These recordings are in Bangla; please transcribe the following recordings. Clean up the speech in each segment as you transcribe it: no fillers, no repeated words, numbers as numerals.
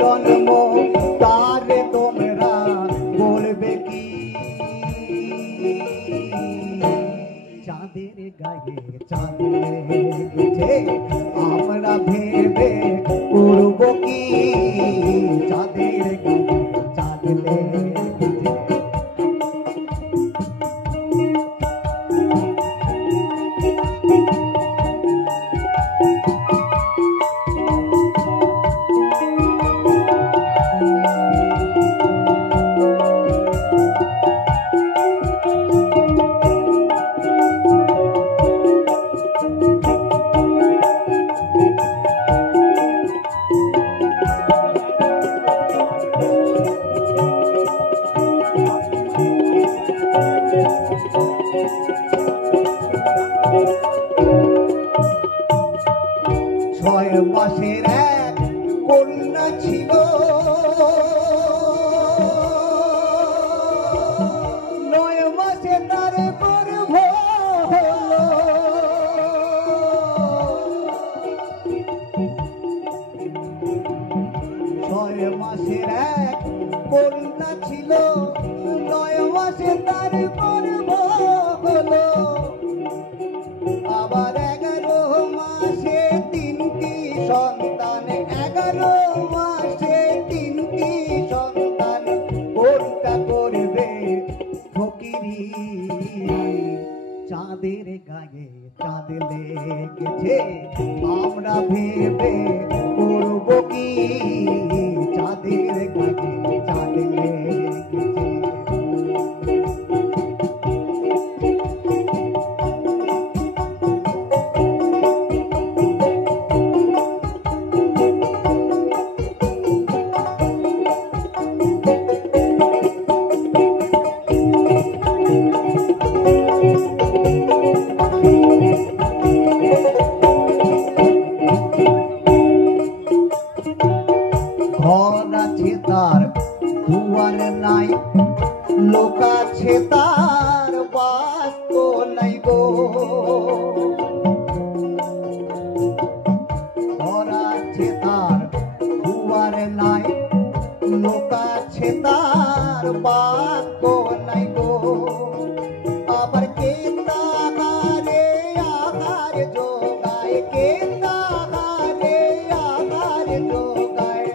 জন্ম তারে তোমরা বলবে কি চাঁদের গায়ে চাঁদ লেগেছে আমরা ভেবে করব কি চাঁদের গায়ে চাঁদ লেগেছে মাসের এক কন্যা ছিল নয় মাসে তার গর্ভ হলো ছয় মাসের এক কন্যা ছিল নয় মাসে তার গর্ভ হলো আবার 11 মাসে সন্তান 11 মাসে 3টি সন্তান কোনটা করবে ফকিরি চাঁদের গায়ে চাঁদ লেগেছে আমরা ভেবে করব কি চাঁদের গায়ে চাঁদ লেগেছে ঘর আছে তার দুয়ার নাই লোক আছে তার বাস্ত নাই গো ঘর আছে তার দুয়ার নাই লোক আছে তার বাস্ত নাই গো আবার কে তাহারে আহার যোগায় কে তাহারে আহার যোগায়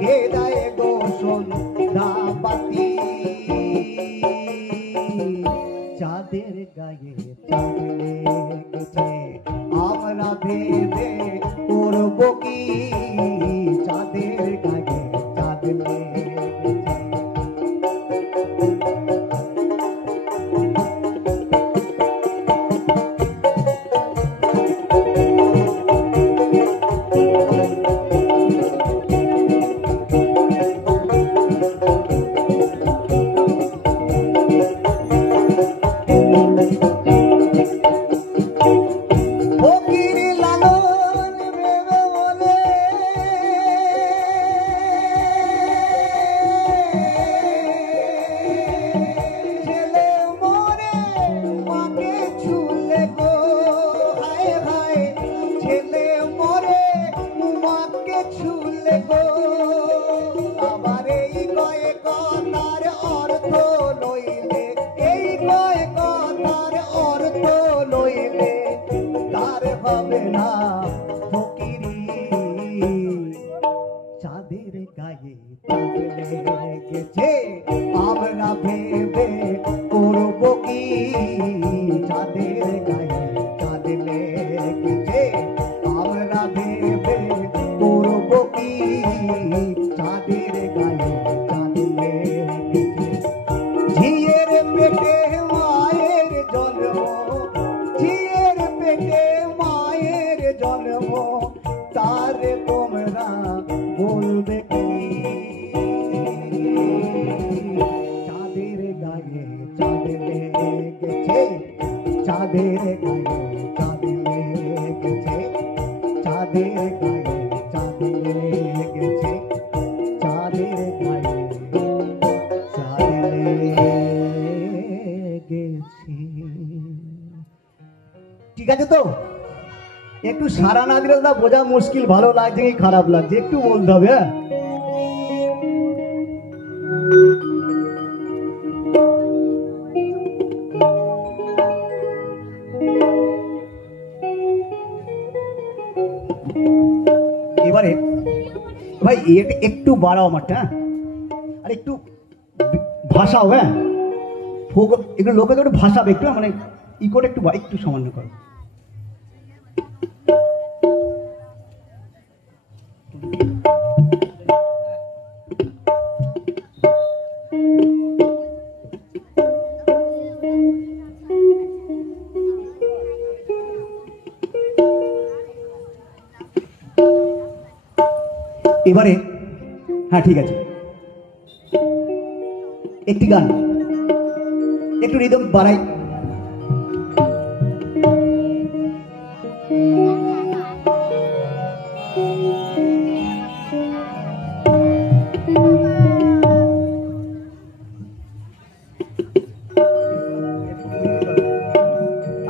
কে দেয় গো সন্ধ্যাবাতি চাঁদের গায়ে চাঁদ লেগেছে আমরা ভেবে করব কি চাঁদের গায়ে চাঁদ লেগেছে চাঁদের গায়ে চাঁদ লেগেছে আমরা ভেবে করব কি চাঁদের গায়ে চাঁদ লেগেছে আমরা ভেবে করব কি চাঁদের গায়ে চাঁদ লেগেছে ঝিয়ের পেটে মায়ের জন্ম ঝিয়ের পেটে মায়ের জন্ম তারে তোমরা বলবে কি চাঁদের গায়ে চাঁদ লেগেছে চাঁদের গায়ে চাঁদ লেগেছে চাঁদের গায়ে চাঁদ লেগেছে চাঁদের গায়ে চাঁদ লেগেছে ঠিক আছে তো একটু সারা না দিলে না বোঝা মুশকিল, ভালো লাগছে কি খারাপ লাগছে একটু বলতে হবে। হ্যাঁ এবারে ভাই একটু বাড়াও আমারটা, আর একটু ভাষাও। হ্যাঁ একটু লোকে একটু ভাষাবে একটু, মানে ই করে একটু একটু সামান্য করো। এবারে হ্যাঁ ঠিক আছে, একটি গান একটু রিদম বাড়াই।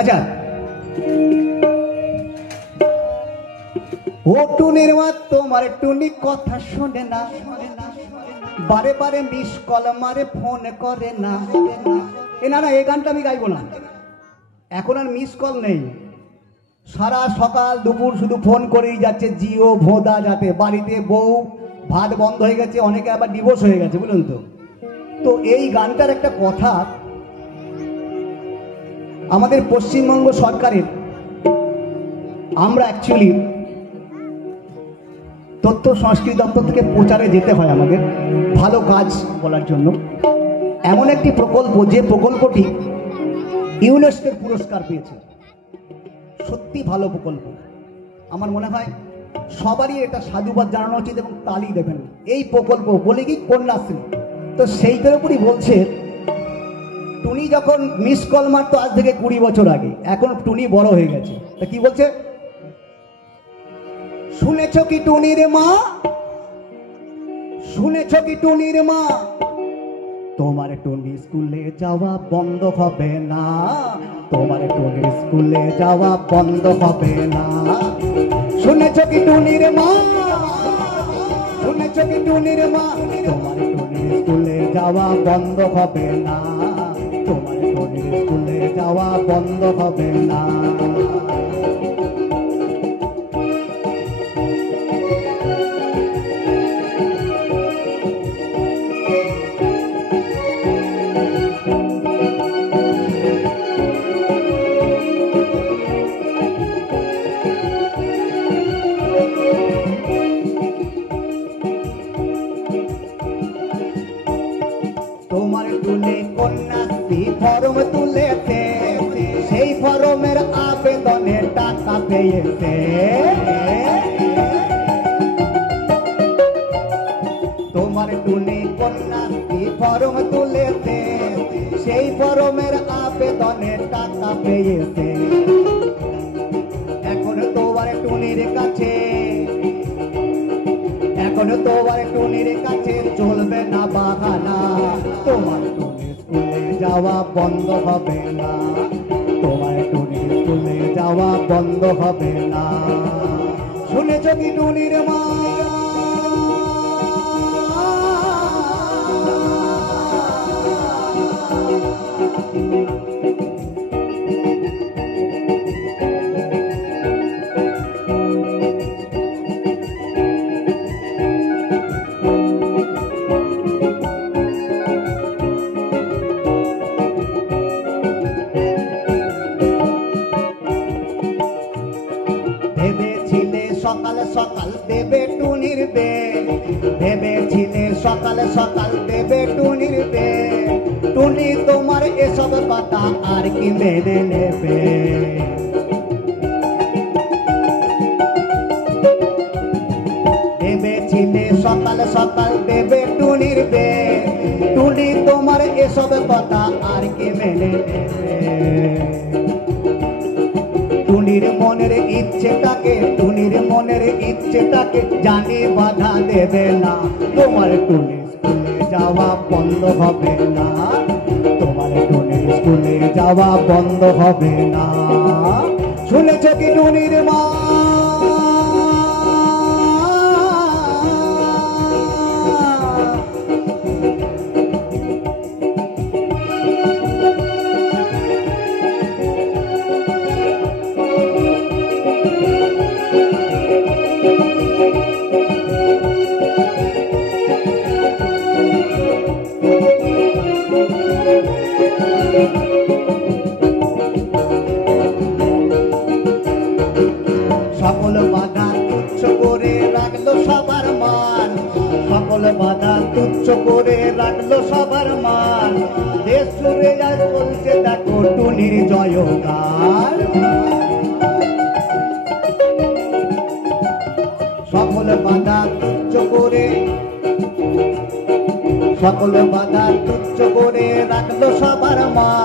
আচ্ছা ও টুনির মা তোমার টুনি কথা শোনে না, বারে বারে মিস কল মারে ফোন করে না। না না এই গানটা আমি গাইবো না, এখন আর মিস কল নেই, সারা সকাল দুপুর শুধু ফোন করেই যাচ্ছে জিও ভোদা, যাতে বাড়িতে বউ ভাত বন্ধ হয়ে গেছে, অনেকে আবার ডিভোর্স হয়ে গেছে বুঝলেন তো। তো এই গানটার একটা কথা আমাদের পশ্চিমবঙ্গ সরকারের, আমরা অ্যাকচুয়ালি তথ্য সংস্কৃতি দপ্তর থেকে প্রচারে যেতে হয় আমাদের ভালো কাজ বলার জন্য। এমন একটি প্রকল্প, যে প্রকল্পটি ইউনেস্কোর পুরস্কার পেয়েছে, সত্যি ভালো প্রকল্প। আমার মনে হয় সবারই এটা সাধুবাদ জানানো উচিত এবং তালি দেবেন। এই প্রকল্প বলে কি কন্যাশ্রী, তো সেইটার উপরই বলছে টুনি যখন মিস কল মারতো আজ থেকে 20 বছর আগে, এখন টুনি বড় হয়ে গেছে, তা কি বলছে, শুনেছ কি টুনির মা, শুনেছ কি টুনির মা, তোমার টুনি স্কুলে যাওয়া বন্ধ হবে না, তোমার টুনি স্কুলে যাওয়া বন্ধ হবে না। শুনেছ কি টুনির মা, শুনেছ কি টুনির মা, তোমার টুনি স্কুলে যাওয়া বন্ধ হবে না, তোমার টুনি স্কুলে যাওয়া বন্ধ হবে না। তোমার টুনি কন্যাশ্রী ফর্ম তুলেছে, সেই ফর্মের আবেদনে টাকা পেয়েছে। তোমার টুনি কন্যাশ্রী ফর্ম তুলেছে, সেই ফর্মের আবেদনে টাকা পেয়েছে। এখন তোমার টুনির কাছে, এখন তোমার টুনির কাছে চলবে না বাহানা, তোমার টুনি স্কুলে যাওয়া বন্ধ হবে না, তোমার টুনি স্কুলে যাওয়া বন্ধ হবে না। শুনেছ কি টুনির মা, ভেবেছিলে সকাল সকাল দেবে টুনির বে, ভেবেছিলে সকাল সকাল দেবে টুনির বে, টুনি তোমার এসব কথা আর কি মেনে নেবে। ভেবেছিলে সকাল সকাল দেবে টুনির বে, টুনি তোমার এসব কথা আর কি মেনে নেবে। টুনির মনের ইচ্ছেটাকে, টুনির মনের ইচ্ছেটাকে জানি বাধা দেবে না, তোমার টুনি স্কুলে যাওয়া বন্ধ হবে না, তোমার টুনি স্কুলে যাওয়া বন্ধ হবে না। শুনেছ কি টুনির মা। সকল বাধা তুচ্ছ করে রাখলো সবার মান, সকল বাধা তুচ্ছ করে রাখলো সবার মান। দেশ জুড়ে আজ চলছে দেখো টুনির জয়গান। সকল বাধা তুচ্ছ করে, সকল বাধা তুচ্ছ করে রাখলো সবার মান।